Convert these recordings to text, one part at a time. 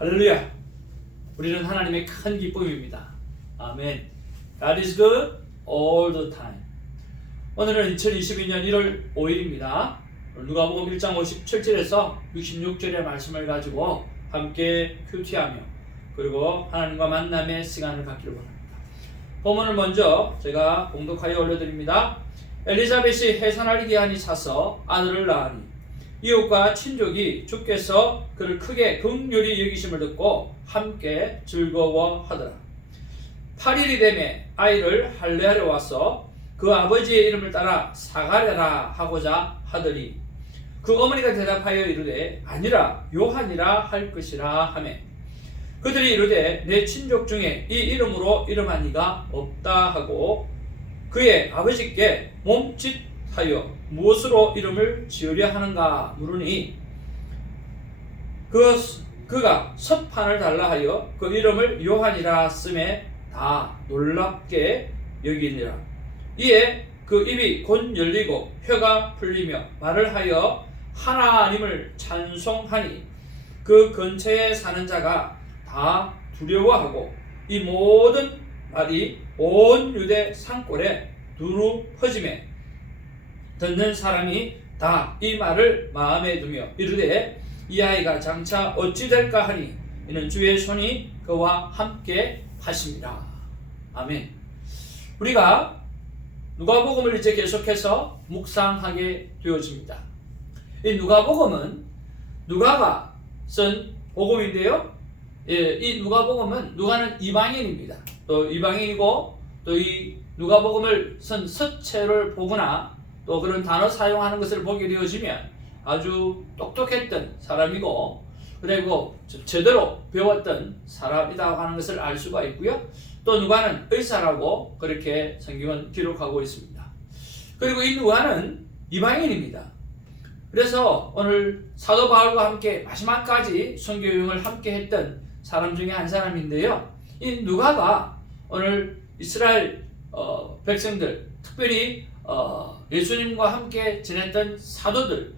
할렐루야! 우리는 하나님의 큰 기쁨입니다. 아멘. God is good all the time. 오늘은 2022년 1월 5일입니다. 누가복음 1장 57절에서 66절의 말씀을 가지고 함께 큐티하며 그리고 하나님과 만남의 시간을 갖기를 원합니다. 본문을 먼저 제가 봉독하여 올려드립니다. 엘리사벳이 해산할 기한이 차서 아들을 낳으니 이웃과 친족이 주께서 그를 크게 긍휼히 여기심을 듣고 함께 즐거워하더라. 8일이 되매 아이를 할례하려 와서 그 아버지의 이름을 따라 사가랴라 하고자 하더니 그 어머니가 대답하여 이르되 아니라 요한이라 할 것이라 하며 그들이 이르되 내 친족 중에 이 이름으로 이름한 이가 없다 하고 그의 아버지께 몸짓하여 무엇으로 이름을 지으려 하는가 물으니 그가 석판을 달라 하여 그 이름을 요한이라 쓰매 다 놀랍게 여기니라. 이에 그 입이 곧 열리고 혀가 풀리며 말을 하여 하나님을 찬송하니 그 근처에 사는 자가 다 두려워하고 이 모든 말이 온 유대 산골에 두루 퍼지매 듣는 사람이 다 이 말을 마음에 두며 이르되 이 아이가 장차 어찌 될까 하니 이는 주의 손이 그와 함께 하심이라. 아멘. 우리가 누가복음을 이제 계속해서 묵상하게 되어집니다. 이 누가복음은 누가가 쓴 복음인데요. 이 누가복음은 누가는 이방인입니다. 또 이방인이고 또 이 누가복음을 쓴 서체를 보거나 또 그런 단어 사용하는 것을 보게 되어지면 아주 똑똑했던 사람이고 그리고 제대로 배웠던 사람이라고 하는 것을 알 수가 있고요. 또 누가는 의사라고 그렇게 성경은 기록하고 있습니다. 그리고 이 누가는 이방인입니다. 그래서 오늘 사도 바울과 함께 마지막까지 선교 여행을 함께 했던 사람 중에 한 사람인데요. 이 누가가 오늘 이스라엘 백성들, 특별히 예수님과 함께 지냈던 사도들,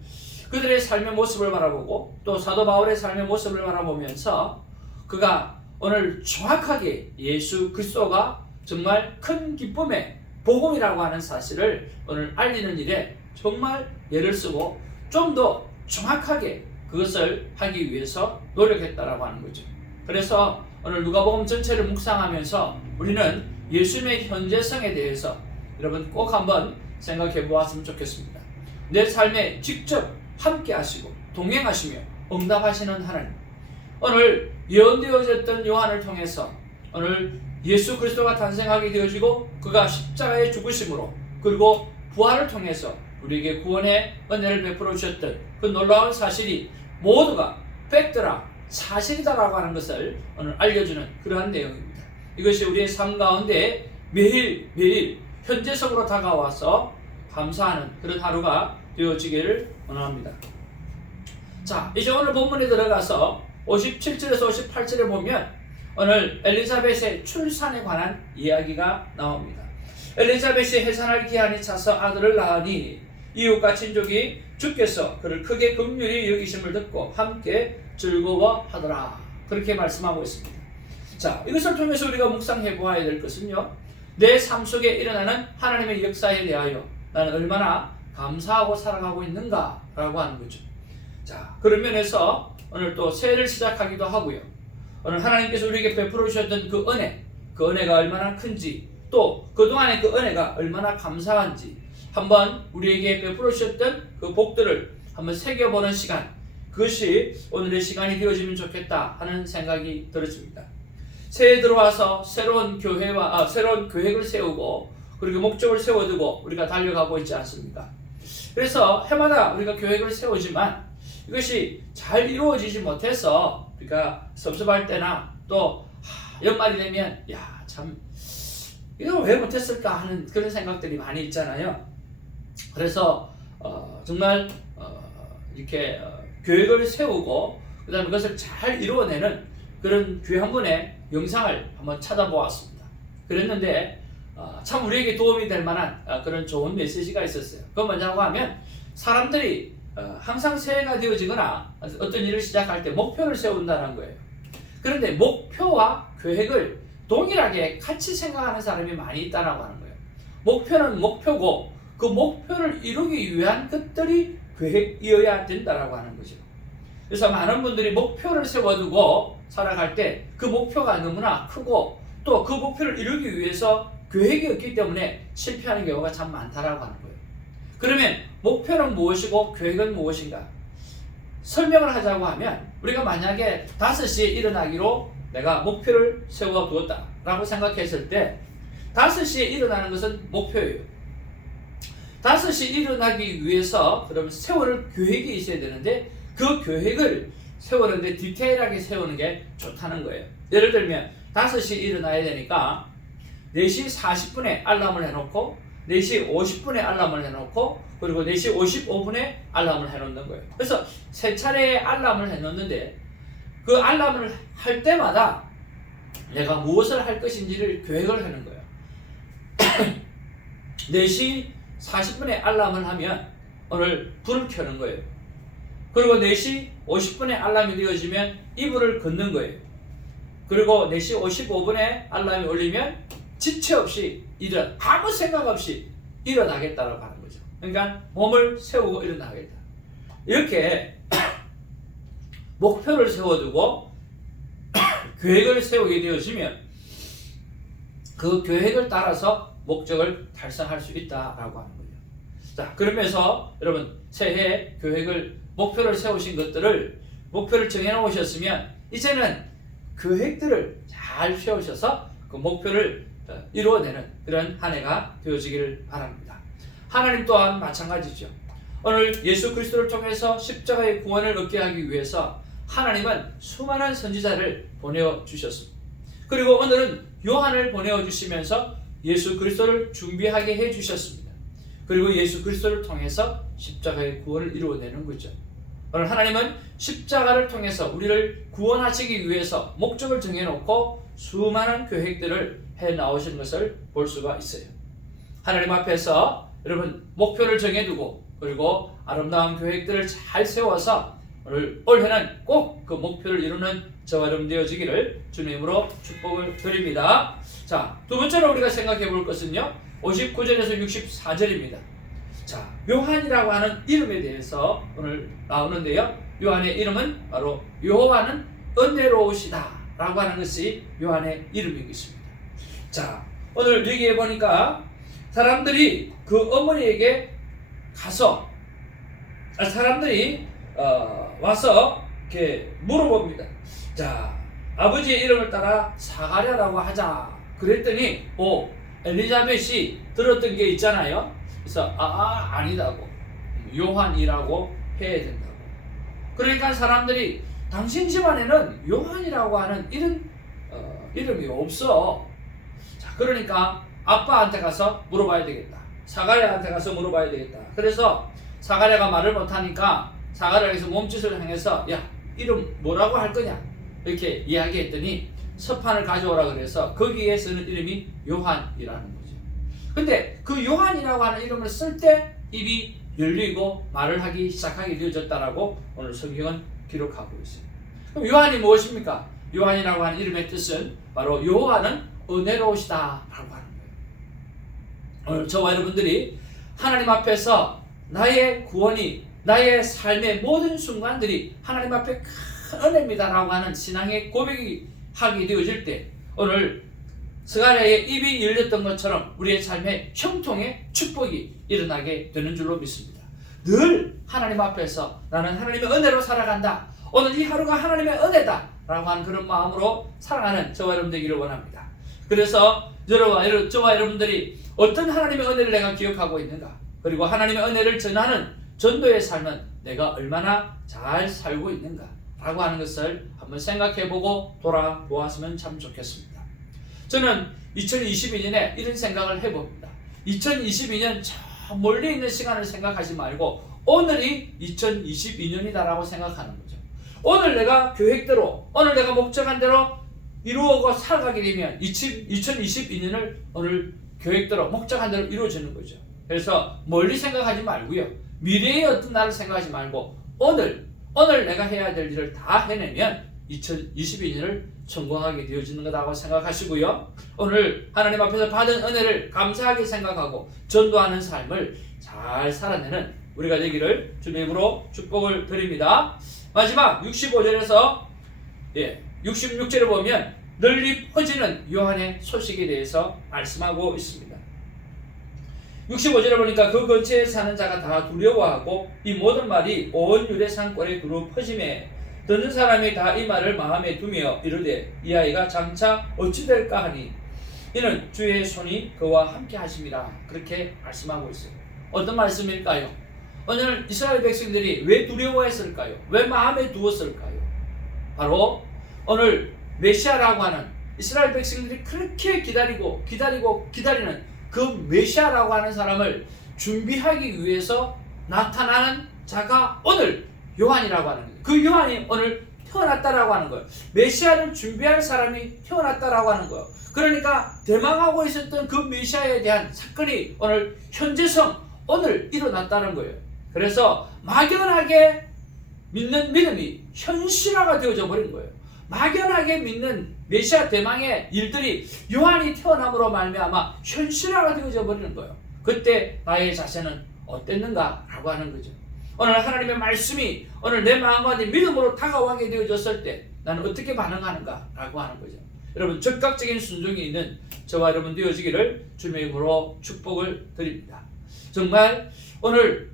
그들의 삶의 모습을 바라보고 또 사도 바울의 삶의 모습을 바라보면서 그가 오늘 정확하게 예수 그리스도가 정말 큰 기쁨의 복음이라고 하는 사실을 오늘 알리는 일에 정말 애를 쓰고 좀 더 정확하게 그것을 하기 위해서 노력했다라고 하는 거죠. 그래서 오늘 누가복음 전체를 묵상하면서 우리는 예수님의 현재성에 대해서 여러분 꼭 한번 생각해 보았으면 좋겠습니다. 내 삶에 직접 함께 하시고 동행하시며 응답하시는 하나님, 오늘 예언되어졌던 요한을 통해서 오늘 예수 그리스도가 탄생하게 되어지고 그가 십자가의 죽으심으로 그리고 부활을 통해서 우리에게 구원의 은혜를 베풀어 주셨던 그 놀라운 사실이 모두가 팩트라 사실이다라고 하는 것을 오늘 알려주는 그러한 내용입니다. 이것이 우리의 삶 가운데 매일매일 현재성으로 다가와서 감사하는 그런 하루가 되어지기를 원합니다. 자, 이제 오늘 본문에 들어가서 57절에서 58절에 보면 오늘 엘리사벳의 출산에 관한 이야기가 나옵니다. 엘리사벳이 해산할 기한이 차서 아들을 낳으니 이웃과 친족이 주께서 그를 크게 긍휼히 여기심을 듣고 함께 즐거워하더라. 그렇게 말씀하고 있습니다. 자, 이것을 통해서 우리가 묵상해 보아야 될 것은요, 내 삶 속에 일어나는 하나님의 역사에 대하여 나는 얼마나 감사하고 살아가고 있는가 라고 하는 거죠. 자, 그런 면에서 오늘 또 새해를 시작하기도 하고요. 오늘 하나님께서 우리에게 베풀어 주셨던 그 은혜가 얼마나 큰지 또 그동안의 그 은혜가 얼마나 감사한지 한번 우리에게 베풀어 주셨던 그 복들을 한번 새겨보는 시간, 그것이 오늘의 시간이 되어지면 좋겠다 하는 생각이 들었습니다. 새해 들어와서 새로운 계획을 세우고 그리고 목적을 세워두고 우리가 달려가고 있지 않습니까? 그래서 해마다 우리가 계획을 세우지만 이것이 잘 이루어지지 못해서 우리가 섭섭할 때나 또 연말이 되면 참 이걸 왜 못했을까 하는 그런 생각들이 많이 있잖아요. 그래서 정말 이렇게 계획을 세우고 그 다음에 그것을 잘 이루어내는 그런 귀한 분의 영상을 한번 찾아보았습니다. 그랬는데 참 우리에게 도움이 될 만한 그런 좋은 메시지가 있었어요. 그건 뭐냐고 하면 사람들이 항상 새해가 되어지거나 어떤 일을 시작할 때 목표를 세운다는 거예요. 그런데 목표와 계획을 동일하게 같이 생각하는 사람이 많이 있다라고 하는 거예요. 목표는 목표고 그 목표를 이루기 위한 것들이 계획이어야 된다라고 하는 거죠. 그래서 많은 분들이 목표를 세워두고 살아갈 때 그 목표가 너무나 크고 또 그 목표를 이루기 위해서 계획이 없기 때문에 실패하는 경우가 참 많다라고 하는 거예요. 그러면 목표는 무엇이고 계획은 무엇인가? 설명을 하자고 하면 우리가 만약에 5시에 일어나기로 내가 목표를 세워두었다 라고 생각했을 때 5시에 일어나는 것은 목표예요. 5시에 일어나기 위해서 그러면 세워놓을 계획이 있어야 되는데 그 계획을 세우는데 디테일하게 세우는 게 좋다는 거예요. 예를 들면 5시에 일어나야 되니까 4시 40분에 알람을 해놓고 4시 50분에 알람을 해놓고 그리고 4시 55분에 알람을 해놓는 거예요. 그래서 3차례의 알람을 해놓는데 그 알람을 할 때마다 내가 무엇을 할 것인지를 계획을 하는 거예요. 4시 40분에 알람을 하면 오늘 불을 켜는 거예요. 그리고 4시 50분에 알람이 되어지면 이불을 걷는 거예요. 그리고 4시 55분에 알람이 울리면 지체 없이 아무 생각 없이 일어나겠다라고 하는 거죠. 그러니까 몸을 세우고 일어나겠다. 이렇게 목표를 세워두고 계획을 세우게 되어지면 그 계획을 따라서 목적을 달성할 수 있다라고 하는 거죠. 자, 그러면서 여러분 새해 계획을 목표를 세우신 것들을 목표를 정해놓으셨으면 이제는 계획들을 잘 세우셔서 그 목표를 이루어내는 그런 한 해가 되어지기를 바랍니다. 하나님 또한 마찬가지죠. 오늘 예수 그리스도를 통해서 십자가의 구원을 얻게 하기 위해서 하나님은 수많은 선지자를 보내주셨습니다. 그리고 오늘은 요한을 보내주시면서 예수 그리스도를 준비하게 해주셨습니다. 그리고 예수 그리스도를 통해서 십자가의 구원을 이루어내는 거죠. 오늘 하나님은 십자가를 통해서 우리를 구원하시기 위해서 목적을 정해놓고 수많은 계획들을 해나오신 것을 볼 수가 있어요. 하나님 앞에서 여러분 목표를 정해두고 그리고 아름다운 계획들을 잘 세워서 오늘 올해는 꼭 그 목표를 이루는 저와 여러분 되어지기를 주님으로 축복을 드립니다. 자, 두 번째로 우리가 생각해 볼 것은요 59절에서 64절입니다. 자, 요한이라고 하는 이름에 대해서 오늘 나오는데요. 요한의 이름은 바로 여호와는 은혜로우시다 라고 하는 것이 요한의 이름이겠습니다. 자, 오늘 여기에 보니까 사람들이 그 어머니에게 가서 사람들이 와서 이렇게 물어봅니다. 자, 아버지의 이름을 따라 사가랴라고 하자. 그랬더니 엘리자벳이 들었던 게 있잖아요. 그래서 아니다고 요한이라고 해야 된다고. 그러니까 사람들이 당신 집안에는 요한이라고 하는 이런 이름이 없어. 자, 그러니까 아빠한테 가서 물어봐야 되겠다. 사가랴한테 가서 물어봐야 되겠다. 그래서 사가랴가 말을 못하니까 사가랴에서 몸짓을 행해서 야, 이름 뭐라고 할 거냐 이렇게 이야기했더니 서판을 가져오라 그래서 거기에 쓰는 이름이 요한이라는 거죠. 근데 그 요한이라고 하는 이름을 쓸 때 입이 열리고 말을 하기 시작하게 되어졌다라고 오늘 성경은 기록하고 있어요. 그럼 요한이 무엇입니까? 요한이라고 하는 이름의 뜻은 바로 여호와는 은혜로우시다라고 하는 거예요. 오늘 저와 여러분들이 하나님 앞에서 나의 구원이 나의 삶의 모든 순간들이 하나님 앞에 큰 은혜입니다라고 하는 신앙의 고백이 하게 되어질 때 오늘 스가랴의 입이 열렸던 것처럼 우리의 삶에 형통의 축복이 일어나게 되는 줄로 믿습니다. 늘 하나님 앞에서 나는 하나님의 은혜로 살아간다. 오늘 이 하루가 하나님의 은혜다 라고 하는 그런 마음으로 살아가는 저와 여러분 되기를 원합니다. 그래서 저와 여러분들이 어떤 하나님의 은혜를 내가 기억하고 있는가, 그리고 하나님의 은혜를 전하는 전도의 삶은 내가 얼마나 잘 살고 있는가 라고 하는 것을 한번 생각해보고 돌아보았으면 참 좋겠습니다. 저는 2022년에 이런 생각을 해봅니다. 2022년 저 멀리 있는 시간을 생각하지 말고 오늘이 2022년이다라고 생각하는 거죠. 오늘 내가 계획대로, 오늘 내가 목적한 대로 이루어가 살아가게 되면 2022년을 오늘 계획대로 목적한 대로 이루어지는 거죠. 그래서 멀리 생각하지 말고요. 미래의 어떤 날을 생각하지 말고 오늘 내가 해야 될 일을 다 해내면 2022년을 성공하게 되어지는 거라고 생각하시고요. 오늘 하나님 앞에서 받은 은혜를 감사하게 생각하고 전도하는 삶을 잘 살아내는 우리가 되기를 주님의 이름으로 축복을 드립니다. 마지막 65절에서 66절을 보면 널리 퍼지는 요한의 소식에 대해서 말씀하고 있습니다. 65절에 보니까 그 근처에 사는 자가 다 두려워하고 이 모든 말이 온 유대 산골에 두루 퍼짐에 듣는 사람이 다 이 말을 마음에 두며 이르되 이 아이가 장차 어찌 될까 하니 이는 주의 손이 그와 함께 하심이라 그렇게 말씀하고 있어요. 어떤 말씀일까요? 오늘 이스라엘 백성들이 왜 두려워했을까요? 왜 마음에 두었을까요? 바로 오늘 메시아라고 하는 이스라엘 백성들이 그렇게 기다리는 그 메시아라고 하는 사람을 준비하기 위해서 나타나는 자가 오늘 요한이라고 하는 거예요. 그 요한이 오늘 태어났다라고 하는 거예요. 메시아를 준비할 사람이 태어났다라고 하는 거예요. 그러니까 대망하고 있었던 그 메시아에 대한 사건이 오늘 현재성 오늘 일어났다는 거예요. 그래서 막연하게 믿는 믿음이 현실화가 되어져 버린 거예요. 막연하게 믿는 메시아 대망의 일들이 요한이 태어남으로 말미암아 현실화가 되어져 버리는 거예요. 그때 나의 자세는 어땠는가라고 하는 거죠. 오늘 하나님의 말씀이 오늘 내 마음 가운데 믿음으로 다가오게 되어졌을 때 나는 어떻게 반응하는가라고 하는 거죠. 여러분 즉각적인 순종이 있는 저와 여러분 되어지기를 주님의 이름으로 축복을 드립니다. 정말 오늘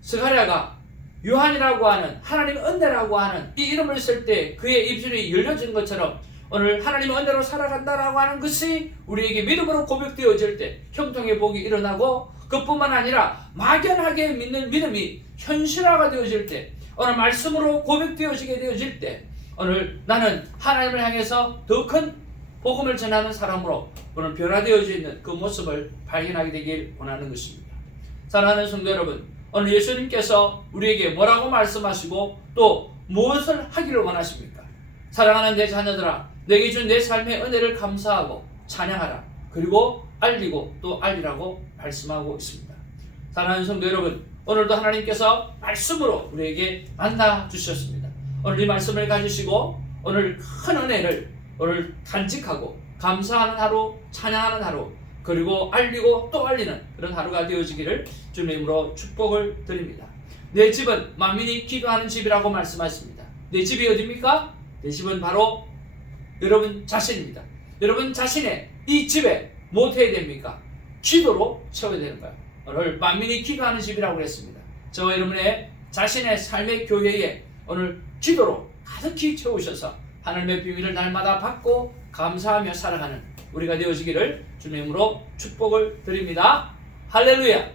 스가랴가 요한이라고 하는 하나님의 은혜라고 하는 이 이름을 쓸 때 그의 입술이 열려진 것처럼 오늘 하나님의 은혜로 살아간다라고 하는 것이 우리에게 믿음으로 고백되어질 때 형통의 복이 일어나고 그뿐만 아니라 막연하게 믿는 믿음이 현실화가 되어질 때 오늘 말씀으로 고백되어지게 되어질 때 오늘 나는 하나님을 향해서 더 큰 복음을 전하는 사람으로 오늘 변화되어져 있는 그 모습을 발견하게 되길 원하는 것입니다. 사랑하는 성도 여러분, 오늘 예수님께서 우리에게 뭐라고 말씀하시고 또 무엇을 하기를 원하십니까? 사랑하는 내 자녀들아, 내게 준 내 삶의 은혜를 감사하고 찬양하라. 그리고 알리고 또 알리라고 말씀하고 있습니다. 사랑하는 성도 여러분, 오늘도 하나님께서 말씀으로 우리에게 만나 주셨습니다. 오늘 이 말씀을 가지시고 오늘 큰 은혜를 오늘 간직하고 감사하는 하루, 찬양하는 하루, 그리고 알리고 또 알리는 그런 하루가 되어지기를 주님의 이름으로 축복을 드립니다. 내 집은 만민이 기도하는 집이라고 말씀하십니다. 내 집이 어디입니까? 내 집은 바로 여러분 자신입니다. 여러분 자신의 이 집에 뭐 해야 됩니까? 기도로 채워야 되는 거예요. 오늘 만민이 기도하는 집이라고 했습니다. 저와 여러분의 자신의 삶의 교회에 오늘 기도로 가득히 채우셔서 하나님의 비밀을 날마다 받고 감사하며 살아가는 우리가 되어지기를 주님의 이름으로 축복을 드립니다. 할렐루야!